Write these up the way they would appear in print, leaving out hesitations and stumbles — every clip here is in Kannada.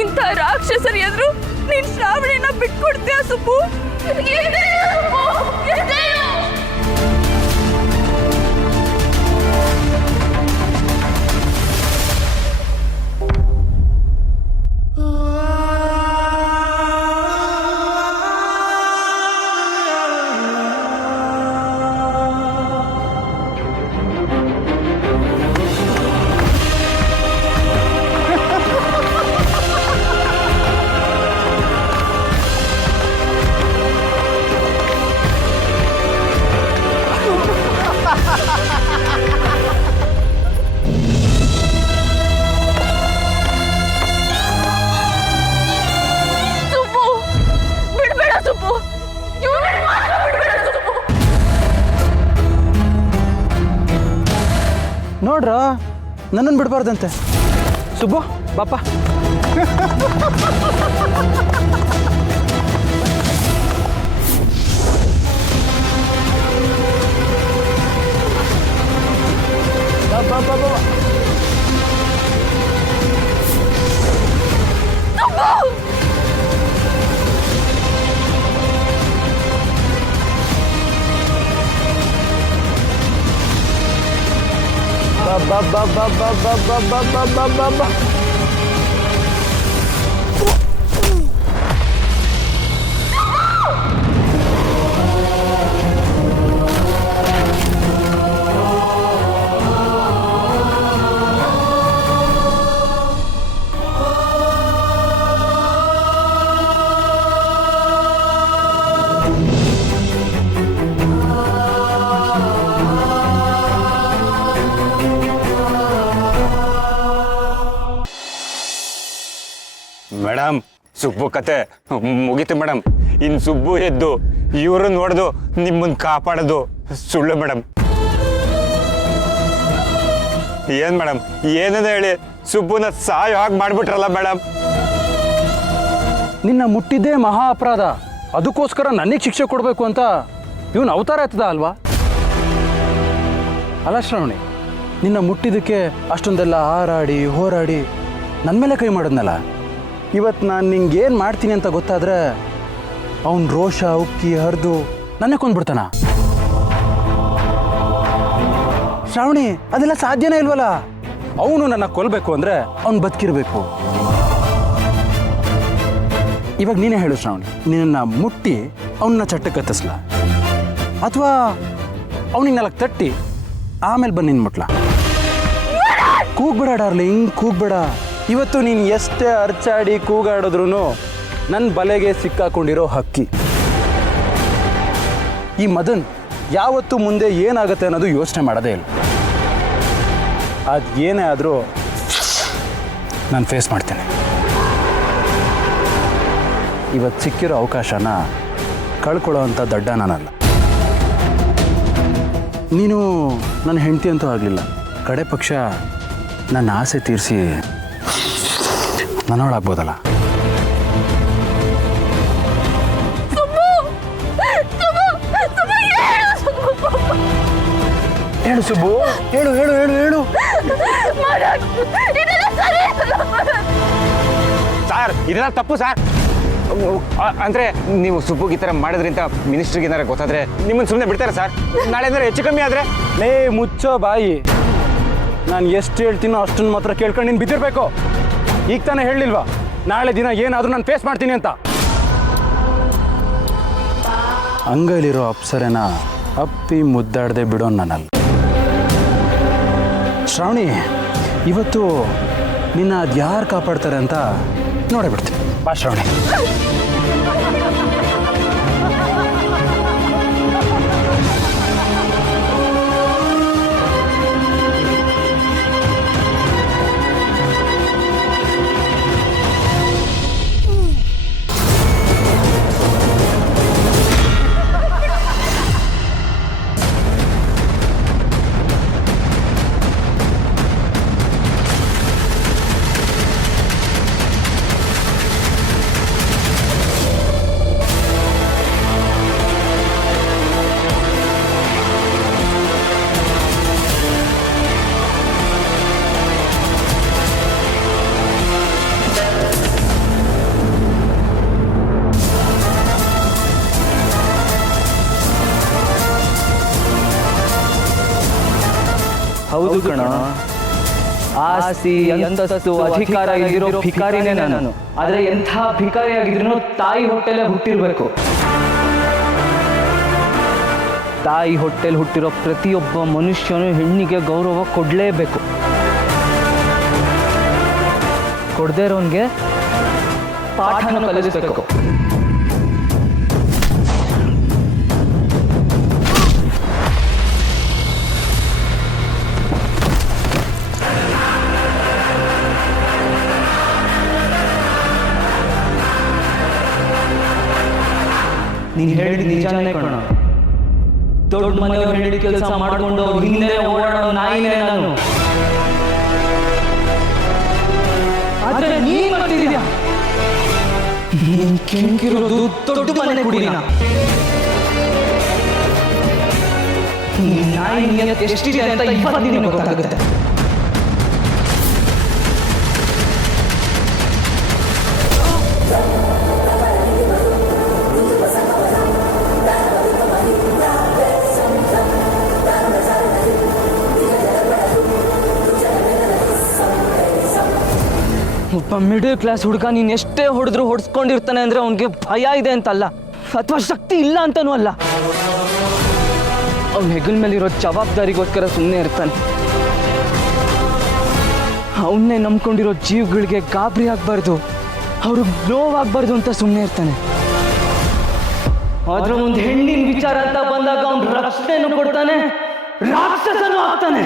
ಇಂಥ ರಾಕ್ಷಸರಿ ಎದುರು ನೀನ್ ಶ್ರಾವಣಿನ ಬಿಟ್ಕೊಡ್ತೀಯ ಸುಬ್ಬು? ನೋಡ್ರ ನನ್ನನ್ನು ಬಿಡಬಾರ್ದಂತೆ. ಸುಬ್ಬು ಬಾಪ. ಮೇಡಮ್, ಸುಬ್ಬು ಕತೆ ಮುಗೀತು ಮೇಡಮ್. ಇನ್ನು ಸುಬ್ಬು ಎದ್ದು ಇವರು ನೋಡ್ದು ನಿಮ್ಮನ್ನು ಕಾಪಾಡೋದು ಸುಳ್ಳು ಮೇಡಮ್. ಏನ್ ಮೇಡಮ್, ಏನದ ಹೇಳಿ ಸುಬ್ಬುನ ಸಾಯೋ ಹಾಗೆ ಮಾಡ್ಬಿಟ್ರಲ್ಲ ಮೇಡಮ್. ನಿನ್ನ ಮುಟ್ಟಿದ್ದೇ ಮಹಾ ಅಪರಾಧ, ಅದಕ್ಕೋಸ್ಕರ ನನಗೆ ಶಿಕ್ಷೆ ಕೊಡಬೇಕು ಅಂತ ಇವನು ಅವತಾರ ಎತ್ತದ ಅಲ್ವಾ? ಅಲ್ಲ ಶ್ರಾವಣಿ, ನಿನ್ನ ಮುಟ್ಟಿದ್ದಕ್ಕೆ ಅಷ್ಟೊಂದೆಲ್ಲ ಹಾರಾಡಿ ಹೋರಾಡಿ ನನ್ನ ಮೇಲೆ ಕೈ ಮಾಡಿದ್ನಲ್ಲ, ಇವತ್ತು ನಾನು ನಿಂಗೇನು ಮಾಡ್ತೀನಿ ಅಂತ ಗೊತ್ತಾದ್ರೆ ಅವನ ರೋಷ ಉಕ್ಕಿ ಹರಿದು ನನ್ನೇ ಕೊಂದ್ಬಿಡ್ತಾನ. ಶ್ರಾವಣಿ, ಅದೆಲ್ಲ ಸಾಧ್ಯನೇ ಇಲ್ವಲ್ಲ. ಅವನು ನನ್ನ ಕೊಲ್ಲಬೇಕು ಅಂದರೆ ಅವನು ಬದುಕಿರಬೇಕು. ಇವಾಗ ನೀನೇ ಹೇಳು ಶ್ರಾವಣಿ, ನಿನ್ನ ಮುಟ್ಟಿ ಅವನ್ನ ಚಟ್ಟಕ್ಕೆ ಕತ್ತಿಸ್ಲ, ಅಥವಾ ಅವನಿಗೆ ನಾಲ್ಕು ತಟ್ಟಿ ಆಮೇಲೆ ಬಂದು ನಿನ್ನ ಮುಟ್ಲ? ಕೂಗ್ಬೇಡ ಡಾರ್ಲಿಂಗ್, ಕೂಗ್ಬೇಡ. ಇವತ್ತು ನೀನು ಎಷ್ಟೇ ಅರ್ಚಾಡಿ ಕೂಗಾಡಿದ್ರು ನನ್ನ ಬಲೆಗೆ ಸಿಕ್ಕಾಕೊಂಡಿರೋ ಹಕ್ಕಿ. ಈ ಮದನ್ ಯಾವತ್ತೂ ಮುಂದೆ ಏನಾಗುತ್ತೆ ಅನ್ನೋದು ಯೋಚನೆ ಮಾಡೋದೇ ಇಲ್ಲ. ಅದು ಏನೇ ಆದರೂ ನಾನು ಫೇಸ್ ಮಾಡ್ತೇನೆ. ಇವತ್ತು ಸಿಕ್ಕಿರೋ ಅವಕಾಶನ ಕಳ್ಕೊಳ್ಳೋ ಅಂಥ ದಡ್ಡ ನಾನಲ್ಲ. ನೀನು ನನ್ನ ಹೆಂಡತಿ ಅಂತೂ ಆಗಲಿಲ್ಲ, ಕಡೆ ಪಕ್ಷ ನನ್ನ ಆಸೆ ತೀರಿಸಿ ನನ್ನೊಳಾಗ್ಬೋದಲ್ಲ. ಹೇಳು ಸುಬ್ಬು, ಹೇಳು ಹೇಳು ಹೇಳು ಹೇಳು. ಸಾರ್, ಇದೆಲ್ಲ ತಪ್ಪು ಸಾರ್. ಅಂದ್ರೆ ನೀವು ಸುಬ್ಬುಗೆ ಈ ಥರ ಮಾಡಿದ್ರಿಂದ ಮಿನಿಸ್ಟ್ರಿಗೆ ಏನಾರ ಗೊತ್ತಾದ್ರೆ ನಿಮ್ಮನ್ನು ಸುಮ್ಮನೆ ಬಿಡ್ತಾರೆ ಸರ್? ನಾಳೆ ಏನಾರ ಹೆಚ್ಚು ಕಮ್ಮಿ ಆದರೆ? ಲೇ ಮುಚ್ಚೋ ಬಾಯಿ, ನಾನು ಎಷ್ಟು ಹೇಳ್ತೀನೋ ಅಷ್ಟನ್ನು ಮಾತ್ರ ಕೇಳ್ಕೊಂಡು ನೀನು ಬಿದ್ದಿರಬೇಕು. ಈಗ ತಾನೇ ಹೇಳಲಿಲ್ವಾ ನಾಳೆ ದಿನ ಏನಾದರೂ ನಾನು ಫೇಸ್ ಮಾಡ್ತೀನಿ ಅಂತ? ಅಂಗಲಿರೋ ಅಪ್ಸರೆನ ಅಪ್ಪಿ ಮುದ್ದಾಡದೆ ಬಿಡೋ ನನ್ನಲ್ಲ. ಶ್ರಾವಣಿ, ಇವತ್ತು ನಿನ್ನ ಅದು ಯಾರು ಕಾಪಾಡ್ತಾರೆ ಅಂತ ನೋಡೇ ಬಿಡ್ತೀನಿ. ಬಾ ಶ್ರಾವಣಿ. ಕಣ. ಆಸ್ತಿ ಅಂತಸ್ತು ಅಧಿಕಾರ ಇಲ್ಲಿರೋ ಭಿಕಾರಿನೇ ನಾನು. ಆದ್ರೆ ಎಂಥ ಭಿಕಾರಿಯಾಗಿದ್ರು ತಾಯಿ ಹೊಟ್ಟೆಲೆ ಹುಟ್ಟಿರ್ಬೇಕು. ತಾಯಿ ಹೊಟ್ಟೆಲಿ ಹುಟ್ಟಿರೋ ಪ್ರತಿಯೊಬ್ಬ ಮನುಷ್ಯನು ಹೆಣ್ಣಿಗೆ ಗೌರವ ಕೊಡಲೇಬೇಕು. ಕೊಡದೇ ಇರೋನ್ಗೆ ಪಾಠನ ಕಲಿಸಬೇಕು. ನೀನು ಹೇಳಿದ ನಿಜಾನೇ ಕಣ. ದೊಡ್ಡ ಮನೆಯವ್ರು ಹೇಳಿದ ಕೆಲಸ ಮಾಡಿಕೊಂಡು ಅವ್ರ ಹಿಂದೆ ಓಡಾಡೋ ನಾಯಿನೇ ನಾನು. ಆದ್ರೆ ನೀನ್ ಮಾಡ್ತಿದ್ಯಾ, ನೀನ್ ಕೆಂಕಿರೋದು ದೊಡ್ಡ ಮನೆ ಕುಡಿನ. ನಾಯಿ ನಿಯತ್ ಎಷ್ಟಿದೆ ಅಂತ ಇವತ್ತು ನಿನಗೆ ಗೊತ್ತಾಗುತ್ತೆ. ಒಬ್ಬ ಮಿಡಲ್ ಕ್ಲಾಸ್ ಹುಡುಗ ನೀನು ಎಷ್ಟೇ ಹೊಡೆದ್ರು ಹೊಡ್ಸ್ಕೊಂಡಿರ್ತಾನೆ ಅಂದ್ರೆ ಅವನಿಗೆ ಭಯ ಇದೆ ಅಂತಲ್ಲ, ಅಥವಾ ಶಕ್ತಿ ಇಲ್ಲ ಅಂತನೂ ಅಲ್ಲ. ಅವ್ನ ಹೆಗಲ ಮೇಲಿರೋ ಜವಾಬ್ದಾರಿಗೋಸ್ಕರ ಸುಮ್ಮನೆ ಇರ್ತಾನೆ. ಅವನ್ನೇ ನಂಬ್ಕೊಂಡಿರೋ ಜೀವಗಳಿಗೆ ಗಾಬರಿ ಆಗ್ಬಾರ್ದು, ಅವ್ರಿಗೆ ನೋವಾಗಬಾರ್ದು ಅಂತ ಸುಮ್ಮನೆ ಇರ್ತಾನೆ. ಆದ್ರೆ ಒಂದು ಹೆಣ್ಣಿನ ವಿಚಾರ ಅಂತ ಬಂದಾಗ ಅವ್ನ ರಕ್ಷಣೆಯನ್ನು ಕೊಡ್ತಾನೆ, ರಾಕ್ಷಸನೂ ಆಗ್ತಾನೆ.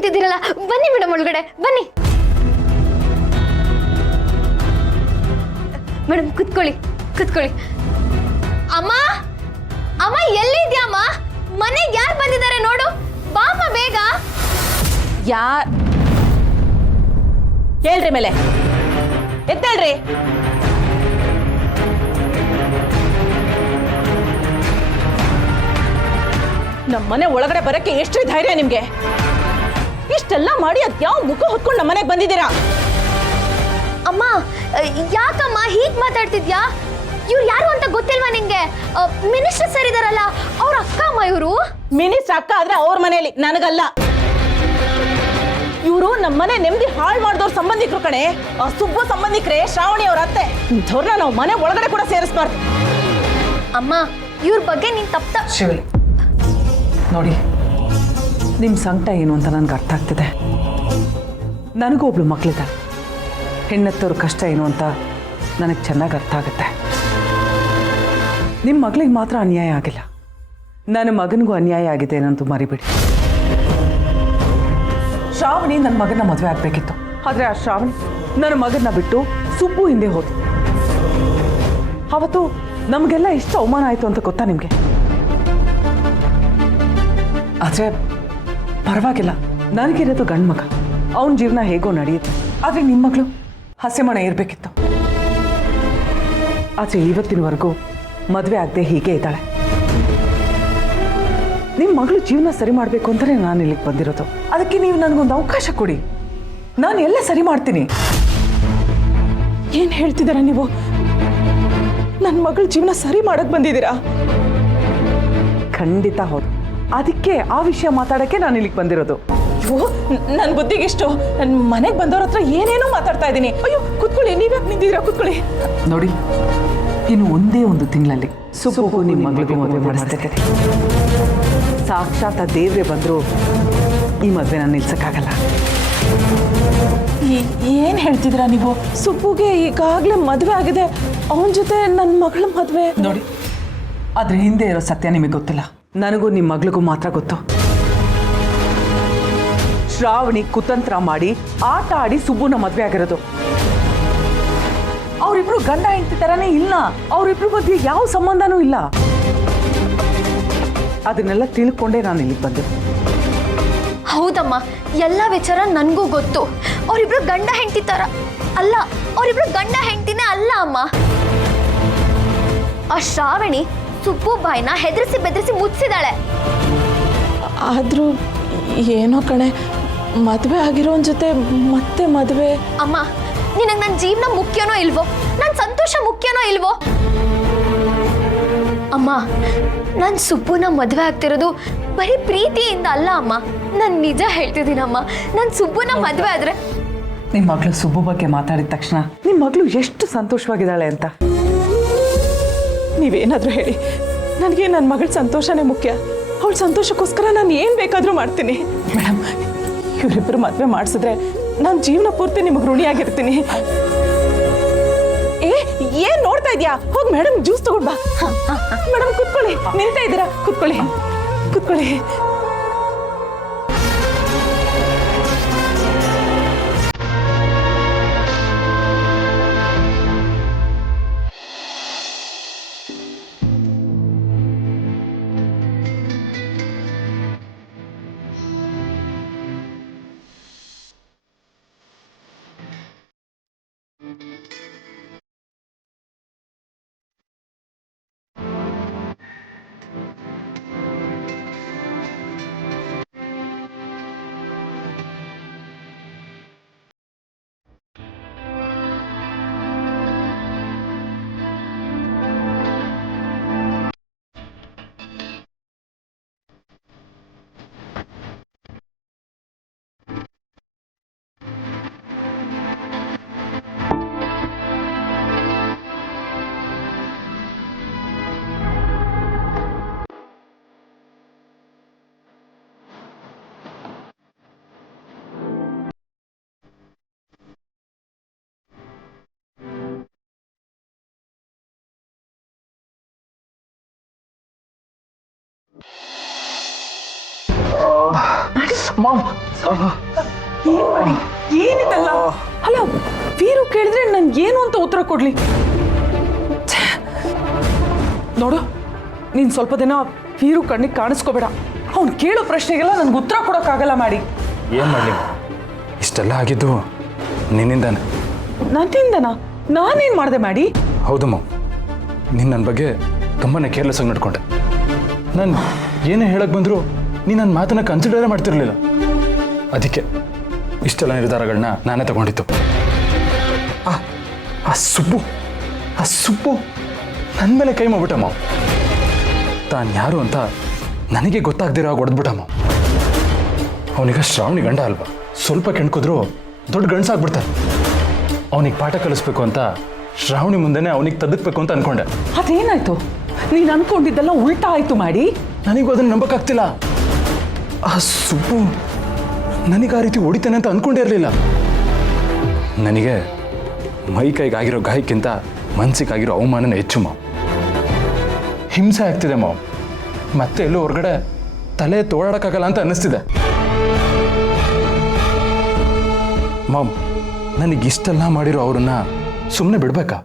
ನಿಂತಿದ್ದೀರಲ್ಲ, ಬನ್ನಿ ಮೇಡಮ್ ಒಳಗಡೆ ಬನ್ನಿ. ಮೇಡಮ್ ಕುತ್ಕೊಳ್ಳಿ ಕುತ್ಕೊಳ್ಳಿ. ಅಮ್ಮ ಅಮ್ಮ ಎಲ್ಲಿದ್ಯಾ ಅಮ್ಮ? ಮನೆಗೆ ಯಾರು ಬಂದಿದ್ದಾರೆ ನೋಡು, ಬಾಮ್ಮ ಬೇಗ. ಹೇಳ್ರಿ ಮೇಲೆ ಎತ್ತೇಳ್ರಿ. ನಮ್ಮ ಮನೆ ಒಳಗಡೆ ಬರಕ್ಕೆ ಎಷ್ಟು ಧೈರ್ಯ ನಿಮ್ಗೆ? ಇಷ್ಟೆಲ್ಲ ಮಾಡಿ ಅದ್ಯಾವ ಮುಖ ಹೊತ್ಕೊಂಡು ನಮ್ಮ ಮನೆಗೆ ಬಂದಿದ್ದೀರಾ? ಅಮ್ಮ ಯಾಕಮ್ಮ ಹೀಗ್ ಮಾತಾಡ್ತಿದ್ಯಾ? ಇವ್ರು ಯಾರು ಅಂತ ಗೊತ್ತಿಲ್ವಾ ನಿಂಗೆ? ಮಿನಿಸ್ಟರ್ ಸರ್ ಇದಾರಲ್ಲ, ಅವ್ರ ಅಕ್ಕ ಅಮ್ಮ ಇವರು. ಮಿನಿಸ್ಟರ್ ಅಕ್ಕ ಆದ್ರೆ ಅವ್ರ ಮನೆಯಲ್ಲಿ, ನನಗಲ್ಲ. ಇವರು ನಮ್ಮ ಮನೆ ನೆಮ್ಮದಿ ಹಾಳು ಮಾಡಿದವ್ರ ಸಂಬಂಧಿಕರು ಕಣೆ. ಆ ಸುಬ್ಬು ಸಂಬಂಧಿಕರೇ ಶ್ರಾವಣಿ ಅವ್ರ ಅತ್ತೆ. ಇಂಥವ್ರನ್ನ ನಾವು ಮನೆ ಒಳಗಡೆ ಕೂಡ ಸೇರಿಸ್ಬಾರ್ದು. ಅಮ್ಮ ಇವ್ರ ಬಗ್ಗೆ ನೀನ್ ತಪ್ಪ ಶಿವಲಿ ನೋಡಿ, ನಿಮ್ಮ ಸಂಕಟ ಏನು ಅಂತ ನನಗೆ ಅರ್ಥ ಆಗ್ತಿದೆ. ನನಗೂ ಒಬ್ಳು ಮಕ್ಕಳಿದ್ದಾರೆ. ಹೆಣ್ಣೆತ್ತವ್ರ ಕಷ್ಟ ಏನು ಅಂತ ನನಗೆ ಚೆನ್ನಾಗಿ ಅರ್ಥ ಆಗುತ್ತೆ. ನಿಮ್ಮ ಮಗಳಿಗೆ ಮಾತ್ರ ಅನ್ಯಾಯ ಆಗಿಲ್ಲ, ನನ್ನ ಮಗನಿಗೂ ಅನ್ಯಾಯ ಆಗಿದೆ ಅನ್ನಂತೂ ಮರಿಬಿಡಿ. ಶ್ರಾವಣಿ ನನ್ನ ಮಗನ ಮದುವೆ ಆಗಬೇಕಿತ್ತು, ಆದರೆ ಆ ಶ್ರಾವಣಿ ನನ್ನ ಮಗನ ಬಿಟ್ಟು ಸುಬ್ಬು ಹಿಂದೆ ಹೋದ್ಲು. ಅವತ್ತು ನಮಗೆಲ್ಲ ಎಷ್ಟು ಅವಮಾನ ಆಯಿತು ಅಂತ ಗೊತ್ತಾ ನಿಮಗೆ? ಆದರೆ ಪರವಾಗಿಲ್ಲ, ನನಗಿರೋದು ಗಂಡು ಮಗ, ಅವನ ಜೀವನ ಹೇಗೋ ನಡೆಯುತ್ತೆ. ಆದರೆ ನಿಮ್ಮ ಮಗಳು ಹಸೆಮಣ ಇರಬೇಕಿತ್ತು. ಆದರೆ ಇವತ್ತಿನವರೆಗೂ ಮದುವೆ ಆಗದೆ ಹೀಗೆ ಇದ್ದಾಳೆ. ನಿಮ್ಮ ಮಗಳು ಜೀವನ ಸರಿ ಮಾಡಬೇಕು ಅಂತಲೇ ನಾನು ಇಲ್ಲಿಗೆ ಬಂದಿರೋದು. ಅದಕ್ಕೆ ನೀವು ನನಗೊಂದು ಅವಕಾಶ ಕೊಡಿ, ನಾನು ಎಲ್ಲ ಸರಿ ಮಾಡ್ತೀನಿ. ಏನ್ ಹೇಳ್ತಿದ್ದೀರಾ ನೀವು? ನನ್ನ ಮಗಳ ಜೀವನ ಸರಿ ಮಾಡಕ್ ಬಂದಿದ್ದೀರಾ? ಖಂಡಿತ ಹೌದು. ಅದಕ್ಕೆ ಆ ವಿಷಯ ಮಾತಾಡೋಕ್ಕೆ ನಾನು ಇಲ್ಲಿಗೆ ಬಂದಿರೋದು. ಅಯ್ಯೋ, ನನ್ನ ಬುದ್ಧಿಗೆಷ್ಟು, ನನ್ನ ಮನೆಗೆ ಬಂದವ್ರ ಹತ್ರ ಏನೇನೋ ಮಾತಾಡ್ತಾ ಇದ್ದೀನಿ. ಅಯ್ಯೋ ಕೂತ್ಕೊಳ್ಳಿ, ನೀವ್ಯಾಕೆ ನಿಂತಿದ್ದೀರಾ? ಕೂತ್ಕೊಳ್ಳಿ. ನೋಡಿ, ಇನ್ನು ಒಂದೇ ಒಂದು ತಿಂಗಳಲ್ಲಿ ಸುಬ್ಬು ನಿಮ್ಮ ಮಗಳಿಗೂ ಮದುವೆ ಮಾಡಿಸ್ತೇನೆ. ಸಾಕ್ಷಾತ್ ದೇವ್ರೆ ಬಂದರೂ ಈ ಮದುವೆ ನಾನು ನಿಲ್ಸಕ್ಕಾಗಲ್ಲ. ಏನ್ ಹೇಳ್ತಿದ್ದೀರಾ ನೀವು? ಸುಬ್ಬುಗೆ ಈಗಾಗಲೇ ಮದುವೆ ಆಗಿದೆ, ಅವನ ಜೊತೆ ನನ್ನ ಮಗಳ ಮದುವೆ. ನೋಡಿ, ಅದ್ರ ಹಿಂದೆ ಇರೋ ಸತ್ಯ ನಿಮಗೆ ಗೊತ್ತಿಲ್ಲ, ನನಗೂ ನಿಮ್ಮ ಮಗಳಿಗೂ ಮಾತ್ರ ಗೊತ್ತು. ಶ್ರಾವಣಿ ಕುತಂತ್ರ ಮಾಡಿ ಆಟ ಆಡಿ ಸುಬ್ಬುನ ಮದುವೆ ಆಗಿರೋದು. ಅವರಿಬ್ರು ಗಂಡ ಹೆಂಡತಿ ತರಾನೇ ಇಲ್ಲ, ಅವರಿಬ್ರು ಮಧ್ಯೆ ಯಾವ ಸಂಬಂಧನೂ ಇಲ್ಲ. ಅದನ್ನೆಲ್ಲ ತಿಳ್ಕೊಂಡೇ ನಾನು ಇಲ್ಲಿಗೆ ಬಂದೆ. ಹೌದಮ್ಮ, ಎಲ್ಲ ವಿಚಾರ ನನಗೂ ಗೊತ್ತು. ಅವರಿಬ್ರು ಗಂಡ ಹೆಂಡತಿ ತರ ಅಲ್ಲ, ಅವರಿಬ್ರು ಗಂಡ ಹೆಂಡತಿನೇ ಅಲ್ಲ ಅಮ್ಮ. ಆ ಶ್ರಾವಣಿ ಸುಬ್ಬು ಬಾಯ್ನ ಹೆದರಿಸಿ ಬೆದರಿಸಿ ಮುಚ್ಚಿದಾಳೆ. ಆದ್ರೂ ಏನೋ ಕಣೆ, ಮದುವೆ ಆಗಿರೋನ್ ಜೊತೆ ಮತ್ತೆ ಮದುವೆ. ಅಮ್ಮ, ನಿನಗೆ ನನ್ನ ಜೀವನ ಮುಖ್ಯನೋ ಇಲ್ವೋ? ನನ್ನ ಸಂತೋಷ ಮುಖ್ಯನೋ ಇಲ್ವೋ? ಅಮ್ಮ, ನಾನು ಸುಬ್ಬುನ ಮದುವೆ ಆಗ್ತಿರೋದು ಬರೀ ಪ್ರೀತಿಯಿಂದ ಅಲ್ಲ ಅಮ್ಮ. ನಾನು ನಿಜ ಹೇಳ್ತಿದ್ದೀನಮ್ಮ, ನಾನು ಸುಬ್ಬುನ ಮದುವೆ ಆದ್ರೆ. ನಿಮ್ಮ ಮಗಳು ಸುಬ್ಬು ಬಗ್ಗೆ ಮಾತಾಡಿದ ತಕ್ಷಣ ನಿಮ್ಮ ಮಗಳು ಎಷ್ಟು ಸಂತೋಷವಾಗಿದ್ದಾಳೆ ಅಂತ. ನೀವೇನಾದರೂ ಹೇಳಿ, ನನಗೆ ನನ್ನ ಮಗಳ ಸಂತೋಷನೇ ಮುಖ್ಯ. ಅವಳ ಸಂತೋಷಕ್ಕೋಸ್ಕರ ನಾನು ಏನು ಬೇಕಾದರೂ ಮಾಡ್ತೀನಿ. ಮೇಡಮ್, ಇವರಿಬ್ಬರು ಮದುವೆ ಮಾಡಿಸಿದ್ರೆ ನಾನು ಜೀವನ ಪೂರ್ತಿ ನಿಮಗೆ ಋಣಿಯಾಗಿರ್ತೀನಿ. ಏನ್ ನೋಡ್ತಾ ಇದೆಯಾ? ಹೋಗಿ ಮೇಡಮ್ ಜ್ಯೂಸ್ ತಗೊಂಡ್ ಬಾ. ಮೇಡಮ್ ಕೂತ್ಕೊಳ್ಳಿ, ನಿಂತ ಇದ್ದೀರಾ? ಕೂತ್ಕೊಳ್ಳಿ ಕೂತ್ಕೊಳ್ಳಿ. ಏನಿದಲ್ಲ? ಅಲ್ಲ, ವೀರು ಕೇಳಿದ್ರೆ ನನ್ಗೆ ಏನು ಅಂತ ಉತ್ತರ ಕೊಡ್ಲಿ? ಛೆ! ನೋಡು, ನೀನ್ ಸ್ವಲ್ಪ ದಿನ ವೀರು ಕಣ್ಣಿಗೆ ಕಾಣಿಸ್ಕೋಬೇಡ. ಅವ್ನು ಕೇಳೋ ಪ್ರಶ್ನೆಗೆಲ್ಲ ನನ್ಗೆ ಉತ್ತರ ಕೊಡೋಕ್ಕಾಗಲ್ಲ ಮಾಡಿ. ಏನು ಮಾಡಲಿ? ಇಷ್ಟೆಲ್ಲ ಆಗಿದ್ದು ನಿನ್ನಿಂದಾನೆ. ನನ್ನಿಂದನಾ? ನಾನೇನು ಮಾಡಿದೆ ಮಾಡಿ? ಹೌದು ಮಾವು, ನೀನು ನನ್ನ ಬಗ್ಗೆ ತುಂಬಾ ಕೇರ್ಲೆಸ್ ಆಗಿ ನಡ್ಕೊಂಡೆ. ನಾನು ಏನೇ ಹೇಳಕ್ಕೆ ಬಂದರೂ ನೀನು ನನ್ನ ಮಾತನ್ನು ಕನ್ಸಿಡರೇ ಮಾಡ್ತಿರ್ಲಿಲ್ಲ. ಅದಕ್ಕೆ ಇಷ್ಟೆಲ್ಲ ನಿರ್ಧಾರಗಳನ್ನ ನಾನೇ ತಗೊಂಡಿತ್ತು. ಆ ಸುಬ್ಬು ನನ್ನ ಮೇಲೆ ಕೈ ಮಾಡ್ಬಿಟ್ಟ ಮಾವು. ತಾನು ಯಾರು ಅಂತ ನನಗೆ ಗೊತ್ತಾಗ್ದಿರೋ ಹೊಡೆದ್ಬಿಟ್ಟ ಮಾವು. ಅವನಿಗೆ ಶ್ರಾವಣಿ ಗಂಡ ಅಲ್ವಾ, ಸ್ವಲ್ಪ ಕೆಣ್ಕಿದ್ರು ದೊಡ್ಡ ಗಂಡಸಾಗ್ಬಿಡ್ತಾನೆ. ಅವನಿಗೆ ಪಾಠ ಕಲಿಸ್ಬೇಕು ಅಂತ ಶ್ರಾವಣಿ ಮುಂದೆನೇ ಅವನಿಗೆ ತದಕ್ಬೇಕು ಅಂತ ಅನ್ಕೊಂಡೆ. ಅದೇನಾಯ್ತು? ನೀನು ಅನ್ಕೊಂಡಿದ್ದೆಲ್ಲ ಉಲ್ಟಾ ಆಯ್ತು ಮಾಡಿ. ನನಗೂ ಅದನ್ನು ನಂಬಕ್ಕಾಗ್ತಿಲ್ಲ. ಆ ಸುಬ್ಬು ನನಗೆ ಆ ರೀತಿ ಹೊಡಿತಾನೆ ಅಂತ ಅನ್ಕೊಂಡೇ ಇರಲಿಲ್ಲ. ನನಗೆ ಮೈ ಕೈಗಾಗಿರೋ ಗಾಯಕ್ಕಿಂತ ಮನಸ್ಸಿಗಾಗಿರೋ ಅವಮಾನನೇ ಹೆಚ್ಚು ಮಾವು. ಹಿಂಸೆ ಆಗ್ತಿದೆ ಮಾವು. ಮತ್ತೆ ಎಲ್ಲೋ ಹೊರಗಡೆ ತಲೆ ತೋಡಕ್ಕಾಗಲ್ಲ ಅಂತ ಅನ್ನಿಸ್ತಿದೆ ಮಾಮ್. ನನಗಿಷ್ಟೆಲ್ಲ ಮಾಡಿರೋ ಅವ್ರನ್ನ ಸುಮ್ಮನೆ ಬಿಡ್ಬೇಕಾ?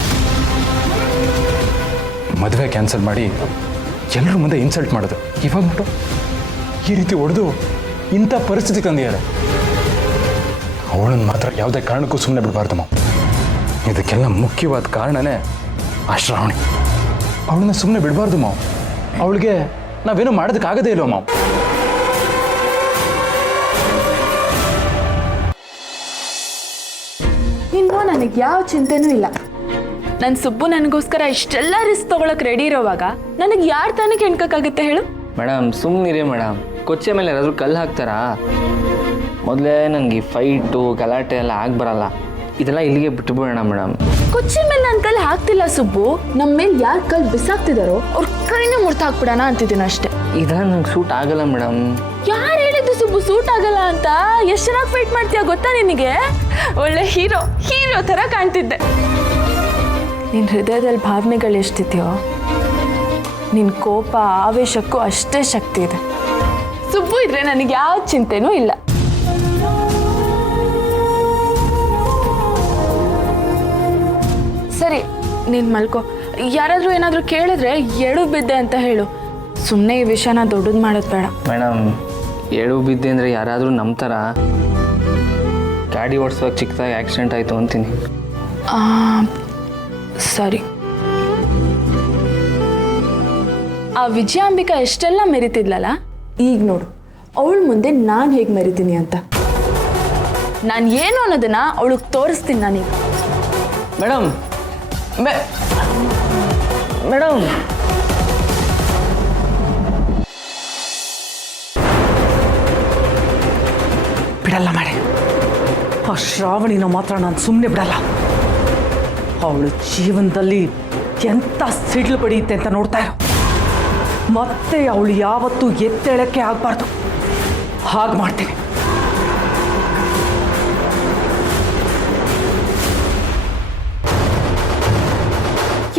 ಮದುವೆ ಕ್ಯಾನ್ಸಲ್ ಮಾಡಿ ಎಲ್ಲರ ಮುಂದೆ ಇನ್ಸಲ್ಟ್ ಮಾಡೋದು, ಇವಾಗ ನೋಡು ಈ ರೀತಿ ಹೊಡೆದು ಇಂಥ ಪರಿಸ್ಥಿತಿ ತಂದಿದ್ದಾರೆ. ಅವಳನ್ನು ಮಾತ್ರ ಯಾವುದೇ ಕಾರಣಕ್ಕೂ ಸುಮ್ಮನೆ ಬಿಡಬಾರ್ದು ಮಾವು. ಇದಕ್ಕೆಲ್ಲ ಮುಖ್ಯವಾದ ಕಾರಣನೇ ಆ ಶ್ರಾವಣಿ. ಅವಳನ್ನ ಸುಮ್ಮನೆ ಬಿಡಬಾರ್ದು ಮಾವು. ಅವಳಿಗೆ ನಾವೇನೋ ಮಾಡೋದಕ್ಕಾಗದೇ ಇಲ್ವ ಮಾವು. ಇನ್ನು ನನಗೆ ಯಾವ ಚಿಂತೆನೂ ಇಲ್ಲ. ನನ್ನ ಸುಬ್ಬು ನನಗೋಸ್ಕರ ಇಷ್ಟೆಲ್ಲ ರಿಸ್ಕ್ ತೊಗೊಳಕ್ ರೆಡಿ ಇರೋವಾಗ ನನಗೆ ಯಾರು ತಾನೇ ಕೆಣ್ಕಕ್ಕಾಗುತ್ತೆ ಹೇಳು? Madam ಸುಮ್ಮನಿರಿ madam. ಕೊಚ್ಚೆ ಮೇಲೆ ಯಾರಾದರೂ ಕಲ್ಲು ಹಾಕ್ತಾರಾ? ಮೊದಲೇ ನನಗೆ ಫೈಟು ಗಲಾಟೆ ಎಲ್ಲ ಬರಲ್ಲ. ಇದೆಲ್ಲ ಇಲ್ಲಿಗೆ ಬಿಟ್ಟುಬಿಡೋಣ ಮೇಡಮ್. ಕೊಚ್ಚಿ ಮೇಲೆ ನನ್ನ ಕಲ್ಲು ಹಾಕ್ತಿಲ್ಲ ಸುಬ್ಬು. ನಮ್ಮ ಮೇಲೆ ಯಾರು ಕಲ್ಲು ಬಿಸಾಕ್ತಿದಾರೋ ಅವ್ರ ಕೈನೇ ಮುರ್ತು ಹಾಕ್ಬಿಡೋಣ ಅಂತಿದ್ದೀನಿ ಅಷ್ಟೇ. ಇದೆಲ್ಲ ನಂಗೆ ಸೂಟ್ ಆಗಲ್ಲ ಮೇಡಮ್. ಯಾರು ಹೇಳಿದ್ದು ಸುಬ್ಬು ಸೂಟ್ ಆಗಲ್ಲ ಅಂತ? ಎಷ್ಟು ಚೆನ್ನಾಗಿ ಫೈಟ್ ಮಾಡ್ತೀಯ ಗೊತ್ತಾ ನಿನಗೆ? ಒಳ್ಳೆ ಹೀರೋ ಥರ ಕಾಣ್ತಿದ್ದೆ. ನಿನ್ನ ಹೃದಯದಲ್ಲಿ ಭಾವನೆಗಳು ಎಷ್ಟಿದೆಯೋ ನಿನ್ನ ಕೋಪ ಆವೇಶಕ್ಕೂ ಅಷ್ಟೇ ಶಕ್ತಿ ಇದೆ. ಸುಬ್ಬು ಇದ್ರೆ ನನಗೆ ಯಾವ ಚಿಂತೆನೂ ಇಲ್ಲ. ಸರಿ, ನೀನು ಮಲ್ಕೋ. ಯಾರಾದರೂ ಏನಾದರೂ ಕೇಳಿದ್ರೆ ಎಡು ಬಿದ್ದೆ ಅಂತ ಹೇಳು. ಸುಮ್ಮನೆ ಈ ವಿಷಯನ ದೊಡ್ಡದು ಮಾಡೋದು ಬೇಡ. ಮೇಡಮ್ ಎಡು ಬಿದ್ದೆ ಅಂದರೆ ಯಾರಾದರೂ ನಂಬ್ತಾರ? ಗಾಡಿ ಓಡಿಸುವಾಗ ಚಿಕ್ಕದಾಗಿ ಆಕ್ಸಿಡೆಂಟ್ ಆಯಿತು ಅಂತೀನಿ. ಸರಿ. ಆ ವಿಜಯಾಂಬಿಕಾ ಎಷ್ಟೆಲ್ಲ ಮೆರಿತಿದ್ಲಲ್ಲ, ಈಗ ನೋಡು ಅವಳ ಮುಂದೆ ನಾನು ಹೇಗೆ ಮೆರಿತೀನಿ ಅಂತ. ನಾನು ಏನು ಅನ್ನೋದನ್ನ ಅವಳಿಗೆ ತೋರಿಸ್ತೀನಿ ನಾನೀಗ. ಮೇಡಮ್ ಮೇಡಮ್ ಬಿಡಲ್ಲ ಮಾಡಿ. ಆ ಶ್ರಾವಣಿನ ಮಾತ್ರ ನಾನು ಸುಮ್ಮನೆ ಬಿಡಲ್ಲ. ಅವಳು ಜೀವನದಲ್ಲಿ ಎಂಥ ಸಿಡ್ಲು ಬಡಿಯುತ್ತೆ ಅಂತ ನೋಡ್ತಾ ಇರೋ. ಮತ್ತೆ ಅವಳು ಯಾವತ್ತೂ ಎತ್ತೇಳಕ್ಕೆ ಆಗಬಾರ್ದು. ಹಾಗೆ ಮಾಡ್ತೀನಿ.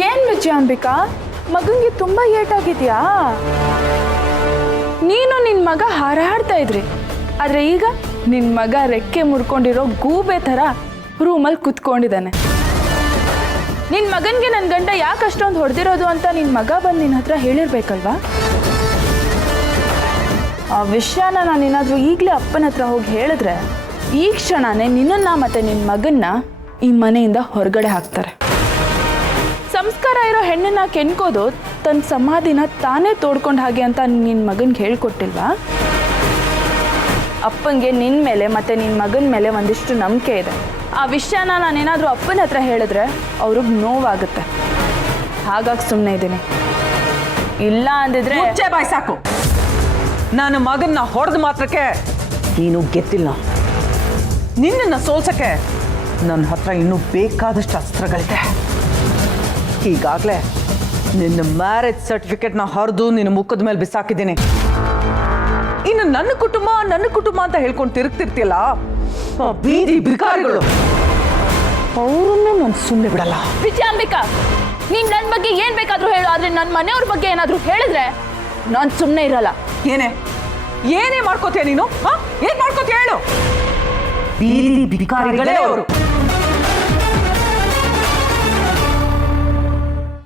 ಏನ್ ವಿಜಯಾಂಬಿಕಾ, ಮಗನಿಗೆ ತುಂಬಾ ಏಟಾಗಿದ್ಯಾ? ನೀನು ನಿನ್ನ ಮಗ ಹಾರಾಡ್ತಾ ಇದ್ರಿ, ಆದ್ರೆ ಈಗ ನಿನ್ನ ಮಗ ರೆಕ್ಕೆ ಮುರ್ಕೊಂಡಿರೋ ಗೂಬೆ ಥರ ರೂಮಲ್ಲಿ ಕುತ್ಕೊಂಡಿದ್ದಾನೆ. ನಿನ್ನ ಮಗನಿಗೆ ನನ್ನ ಗಂಡ ಯಾಕೆ ಅಷ್ಟೊಂದು ಹೊಡೆದಿರೋದು ಅಂತ ನಿನ್ನ ಮಗ ಬಂದು ನಿನ್ನ ಹತ್ರ ಹೇಳಿರ್ಬೇಕಲ್ವಾ? ಆ ವಿಷಯನ ನಾನೇನಾದರೂ ಈಗಲೇ ಅಪ್ಪನ ಹತ್ರ ಹೋಗಿ ಹೇಳಿದ್ರೆ ಈ ಕ್ಷಣನೇ ನಿನ್ನನ್ನು ಮತ್ತು ನಿನ್ನ ಮಗನ್ನ ಈ ಮನೆಯಿಂದ ಹೊರಗಡೆ ಹಾಕ್ತಾರೆ. ಸಂಸ್ಕಾರ ಇರೋ ಹೆಣ್ಣನ್ನ ಕೆಣ್ಕೋದು ತನ್ನ ಸಮಾಧಿನ ತಾನೇ ತೋಡ್ಕೊಂಡು ಹಾಗೆ ಅಂತ ನಿನ್ನ ಮಗನಿಗೆ ಹೇಳ್ಕೊಟ್ಟಿಲ್ವಾ? ಅಪ್ಪನಿಗೆ ನಿನ್ನ ಮೇಲೆ ಮತ್ತು ನಿನ್ನ ಮಗನ ಮೇಲೆ ಒಂದಿಷ್ಟು ನಂಬಿಕೆ ಇದೆ. ಆ ವಿಷಯನ ನಾನೇನಾದರೂ ಅಪ್ಪನ ಹತ್ರ ಹೇಳಿದ್ರೆ ಅವ್ರಿಗೆ ನೋವಾಗುತ್ತೆ. ಹಾಗಾಗಿ ಸುಮ್ಮನೆ ಇದ್ದೀನಿ. ಇಲ್ಲ ಅಂದಿದ್ರೆ ಮುಚ್ಚೆ ಬಾಯ್ ಸಾಕು. ನನ್ನ ಮಗನ್ನ ಹೊಡೆದ ಮಾತ್ರಕ್ಕೆ ನೀನು ಗೆದ್ದಿಲ್ಲ. ನಿನ್ನನ್ನು ಸೋಲ್ಸಕ್ಕೆ ನನ್ನ ಹತ್ರ ಇನ್ನೂ ಬೇಕಾದಷ್ಟು ಅಸ್ತ್ರಗಳಿದೆ. ಈಗಾಗಲೇ ನಿನ್ನ ಮ್ಯಾರೇಜ್ ಸರ್ಟಿಫಿಕೇಟ್ನ ಹರಿದು ನಿನ್ನ ಮುಖದ ಮೇಲೆ ಬಿಸಾಕಿದ್ದೀನಿ. ಇನ್ನು ನನ್ನ ಕುಟುಂಬ ಅಂತ ಹೇಳ್ಕೊಂಡು ತಿರುಗ್ತಿರ್ತಿಯಲ್ಲ, ಆ ಬೀದಿ ಬಿಕಾರಿಗಳು, ಅವರನ್ನು ನಾನು ಸುಮ್ಮನೆ ಬಿಡಲ್ಲ. ವಿಜಯಾಂಬಿಕಾ, ನೀನು ನನ್ನ ಬಗ್ಗೆ ಏನು ಬೇಕಾದರೂ ಹೇಳು, ಆದರೆ ನನ್ನ ಮನೆಯವ್ರ ಬಗ್ಗೆ ಏನಾದರೂ ಹೇಳಿದ್ರೆ ನಾನು ಸುಮ್ಮನೆ ಇರಲ್ಲ. ಏನೇ ಮಾಡ್ಕೋತೀಯ ನೀನು? ಏನ್ ಮಾಡ್ಕೋತೀಯ ಹೇಳು? ಬೀದಿ ಭಿಕಾರಿಗಳೇ ಅವರು.